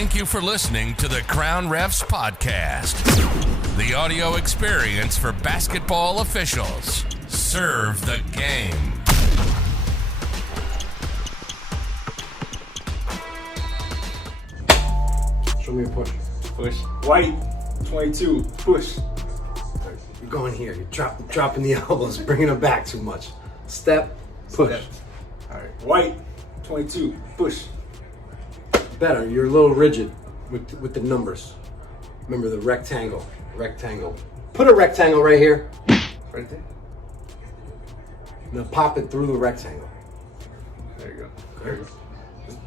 Thank you for listening to the Crown Refs Podcast, the audio experience for basketball officials. Serve the game. Show me a push. Push. White, 22, push. You're going here. You're dropping the elbows, bringing them back too much. Step, push. Step. All right. White, 22, push. Better. You're a little rigid with the numbers. Remember the rectangle. Rectangle. Put a rectangle right here. Right there. Now pop it through the rectangle. There you go. There you go.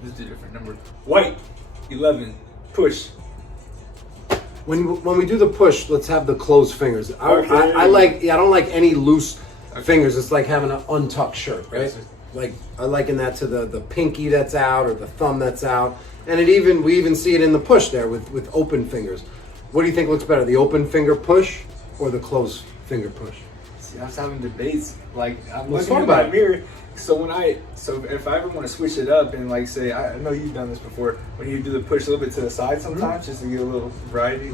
Let's do a different number. White, 11, push. When we do the push, let's have the closed fingers. Okay. I don't like any loose fingers. It's like having an untucked shirt, right? Yes. Like I liken that to the pinky that's out or the thumb that's out. And we even see it in the push there with open fingers. What do you think looks better, the open finger push or the closed finger push? See, I was having debates. Like, I'm Let's looking talk at about my mirror. So if I ever want to switch it up and like say, I know you've done this before, when you do the push a little bit to the side sometimes, just to get a little variety.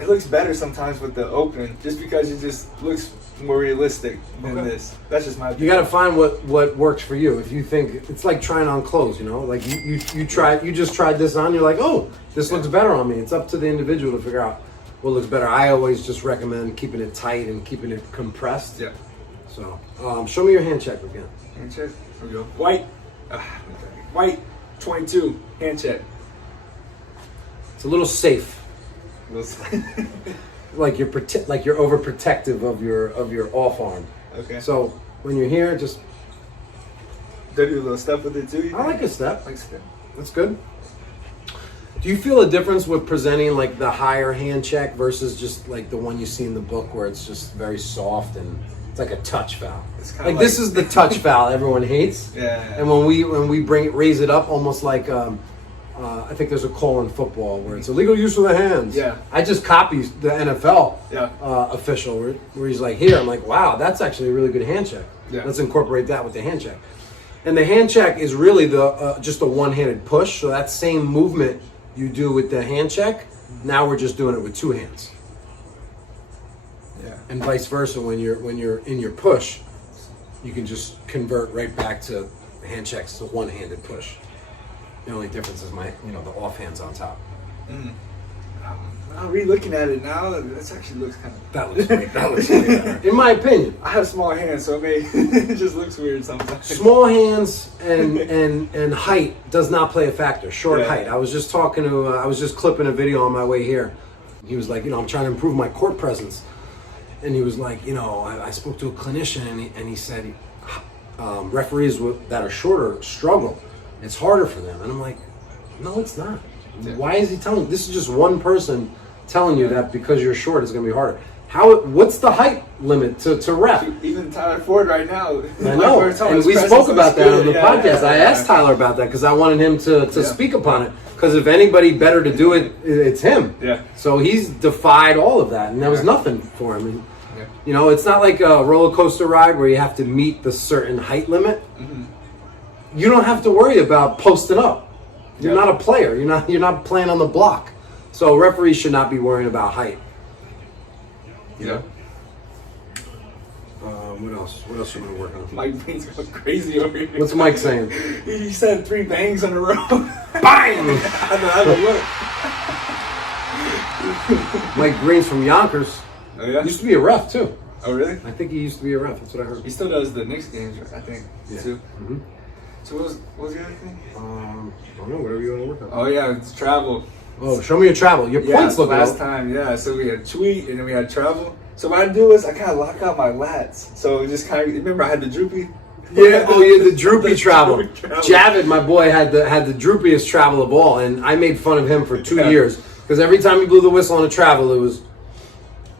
It looks better sometimes with the open, just because it just looks more realistic than this. That's just my opinion. You got to find what works for you. If you think it's like trying on clothes, like you just tried this on, you're like, oh, this looks better on me. It's up to the individual to figure out what looks better. I always just recommend keeping it tight and keeping it compressed. Yeah. So, show me your hand check again. Hand check. Here we go. White. White. 22. Hand check. It's a little safe. Like you're overprotective of your off arm. Okay. So when you're here, just Do you do a little step with it too? I like a step. Like step. That's good. Do you feel a difference with presenting like the higher hand check versus just like the one you see in the book where it's just very soft and it's like a touch foul? It's kind of Like this is the touch foul everyone hates. Yeah. And when we raise it up, almost like I think there's a call in football where it's illegal use of the hands. Yeah. I just copied the NFL Yeah. official where he's like, here. I'm like, wow, that's actually a really good hand check. Yeah. Let's incorporate that with the hand check. And the hand check is really the just a one-handed push. So that same movement you do with the hand check, now we're just doing it with two hands. Yeah. And vice versa, when you're in your push, you can just convert right back to hand checks to one-handed push. The only difference is the offhands on top. I'm re-looking at it now. This actually looks kind of. That looks way better. In my opinion. I have small hands, so it just looks weird sometimes. Small hands and height does not play a factor. Short Yeah. height. I was just clipping a video on my way here. He was like, I'm trying to improve my court presence. And he was like, I spoke to a clinician and he said referees that are shorter struggle. It's harder for them. And I'm like, no, it's not. Yeah. Why is he telling you? This is just one person telling you that because you're short, it's going to be harder. What's the height limit to ref? Even Tyler Ford right now. I know. And we spoke about that on the podcast. I asked Tyler about that because I wanted him to speak upon it. Because if anybody better to do it, it's him. Yeah. So he's defied all of that. And there was nothing for him. And, it's not like a roller coaster ride where you have to meet the certain height limit. Mm-hmm. You don't have to worry about posting up. You're not a player. You're not playing on the block. So referees should not be worrying about height. Yeah. What else? What else are we going to work on? Mike Green's going crazy over here. What's Mike saying? He said 3 bangs in a row. Bang! I Mike Green's from Yonkers. Oh yeah. Used to be a ref too. Oh really? I think he used to be a ref. That's what I heard. He still does the Knicks games, I think. Yeah. Too. Mm-hmm. So what was the other thing? I don't know. Whatever you want to work on. Oh yeah, it's travel. Oh, show me your travel. Your points look last low. time, yeah. So we had tweet and then we had travel. So what I do is I kind of lock out my lats. So it just kind of remember I had the droopy. Yeah. Oh, yeah. The droopy travel. Droopy travel. Javid, my boy, had the droopiest travel of all, and I made fun of him for 2 years because every time he blew the whistle on a travel, it was.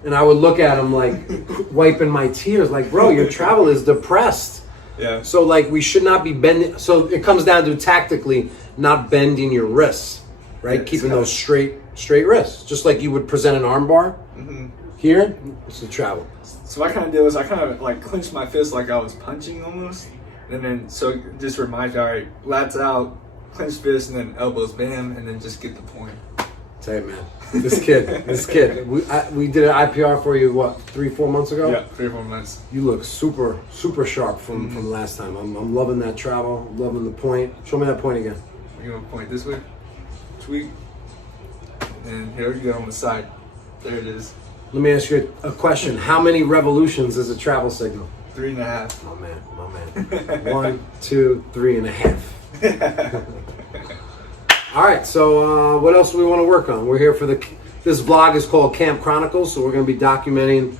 And I would look at him like wiping my tears, like, bro, your travel is depressed. Yeah. So like we should not be bending. So it comes down to tactically not bending your wrists, right? Yeah, Keeping those straight wrists, just like you would present an arm bar. Mm-hmm. Here, it's a travel. So what I kind of did was I kind of like clenched my fist like I was punching almost, and then so it just reminds you, all right, lats out, clench fist and then elbows, bam, and then just get the point. Tell you, man, this kid. We did an IPR for you, what, 3-4 months ago? Yeah, 3 or 4 months. You look super sharp from last time. I'm loving that travel, loving the point. Show me that point again. You're gonna point this way, tweak, and here you go on the side. There it is. Let me ask you a question. How many revolutions is a travel signal? 3.5. My man. 1, 2, 3.5. All right, so what else do we want to work on? We're here for this vlog is called Camp Chronicles, so we're going to be documenting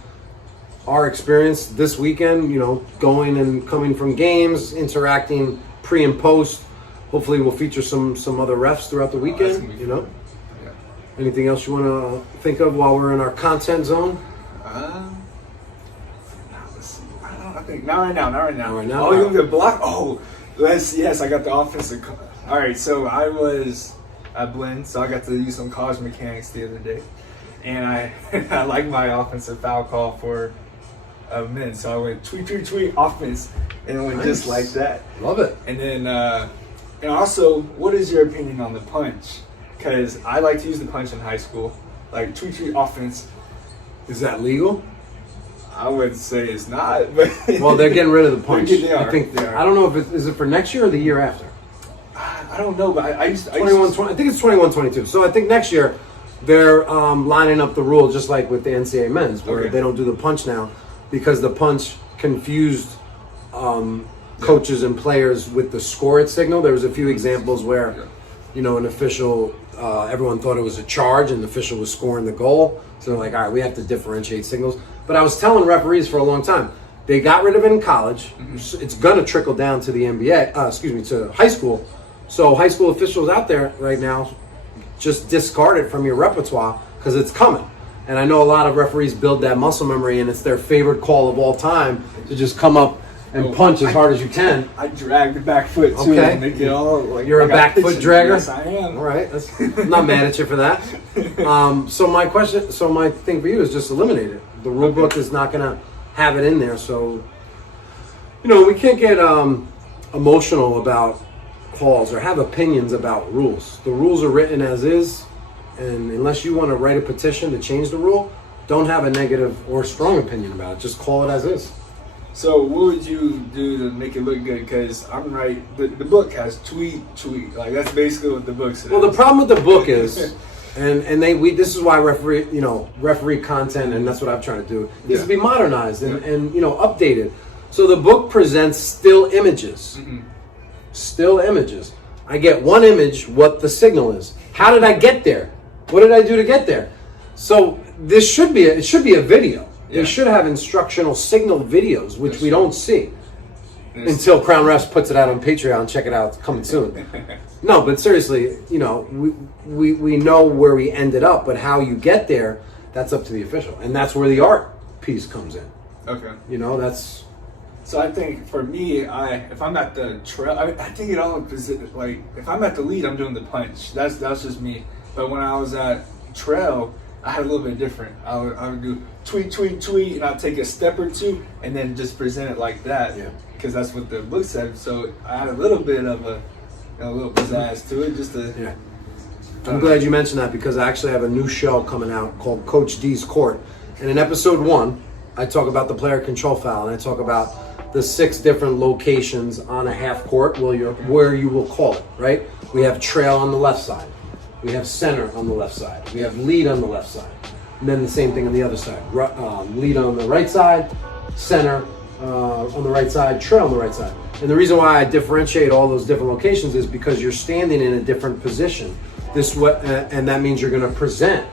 our experience this weekend, going and coming from games, interacting pre and post. Hopefully we'll feature some other refs throughout the weekend, Yeah. Anything else you want to think of while we're in our content zone? Let's see. I think not right now. Oh, you're going to block? Oh, yes, I got the offensive. All right, so I was at Blinn, so I got to use some college mechanics the other day. And I like my offensive foul call for men. So I went tweet, offense, and it went just like that. Love it. And then, and also, what is your opinion on the punch? Because I like to use the punch in high school. Like, tweet, offense. Is that legal? I would say it's not. But Well, they're getting rid of the punch. They are. I don't know if is it for next year or the year after? I don't know, but I used to... 21-20, I think it's 21-22. So I think next year they're lining up the rule just like with the NCAA men's, where they don't do the punch now because the punch confused coaches and players with the score it signal. There was a few examples where, an official, everyone thought it was a charge and the official was scoring the goal. So they're like, all right, we have to differentiate signals. But I was telling referees for a long time, they got rid of it in college. It's going to trickle down to the NBA, to high school. So high school officials out there right now, just discard it from your repertoire because it's coming. And I know a lot of referees build that muscle memory, and it's their favorite call of all time to just come up and punch as hard as you can. I drag the back foot too. Okay. And make it all like You're a back foot dragger? Yes, I am. All right. I'm not mad at you for that. So my thing for you is just eliminate it. The rule book is not going to have it in there. So, we can't get emotional about calls or have opinions about rules. The rules are written as is, and unless you want to write a petition to change the rule, don't have a negative or strong opinion about it. Just call it as is. So what would you do to make it look good? Because I'm right, the book has tweet. Like that's basically what the book says. Well, the problem with the book is, and this is why referee content, and that's what I'm trying to do, needs to be modernized and updated. So the book presents still images. Still images. I get one image, what the signal is. How did I get there? What did I do to get there? So this should be a video. They should have instructional signal videos, which we don't see until Crown Refs puts it out on Patreon. Check it out, it's coming soon. No, but seriously, we know where we ended up, but how you get there, that's up to the official, and that's where the art piece comes in. Okay. That's. So I think for me, if I'm at the trail, I think it all is like if I'm at the lead, I'm doing the punch. That's just me. But when I was at trail, I had a little bit different. I would do tweet, and I'd take a step or two, and then just present it like that. Yeah. Because that's what the book said. So I had a little bit of a little pizzazz to it, just to. Yeah. I'm glad you mentioned that because I actually have a new show coming out called Coach D's Court, and in episode 1, I talk about the player control foul, and I talk about the 6 different locations on a half court where you will call it, right? We have trail on the left side. We have center on the left side. We have lead on the left side. And then the same thing on the other side. Lead on the right side, center on the right side, trail on the right side. And the reason why I differentiate all those different locations is because you're standing in a different position. And that means you're going to present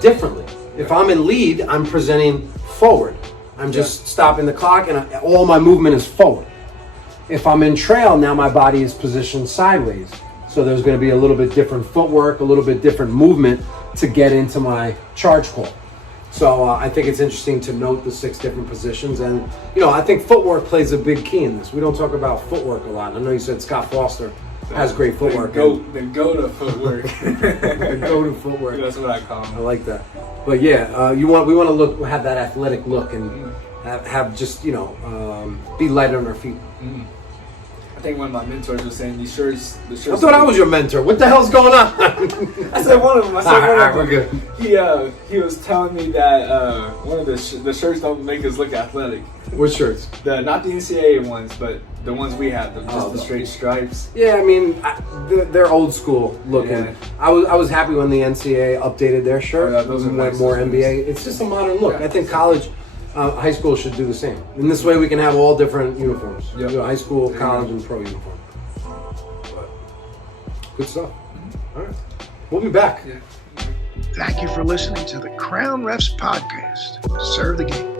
differently. If I'm in lead, I'm presenting forward. I'm just stopping the clock and all my movement is forward. If I'm in trail, now my body is positioned sideways. So there's going to be a little bit different footwork, a little bit different movement to get into my charge call. So I think it's interesting to note the 6 different positions. And, I think footwork plays a big key in this. We don't talk about footwork a lot. I know you said Scott Foster has great footwork. The go to footwork. The go to footwork. That's what I call them. I like that. But yeah, we want to have that athletic look and have just be light on our feet. think one of my mentors was saying the shirts. I thought I was your mentor. What the hell's going on? I said one of them. We're good. He was telling me that one of the shirts don't make us look athletic. What shirts? Not the NCAA ones, but the ones we have, just the straight stripes. Yeah, I mean, they're old school looking. Yeah. I was happy when the NCAA updated their shirt. Those are nice, more NBA. It's just a modern look. Yeah. I think college, high school should do the same. In this way, we can have all different uniforms. Yep. High school, college, and pro uniform. But good stuff. Mm-hmm. All right, we'll be back. Yeah. Thank you for listening to the Crown Refs Podcast. Serve the game.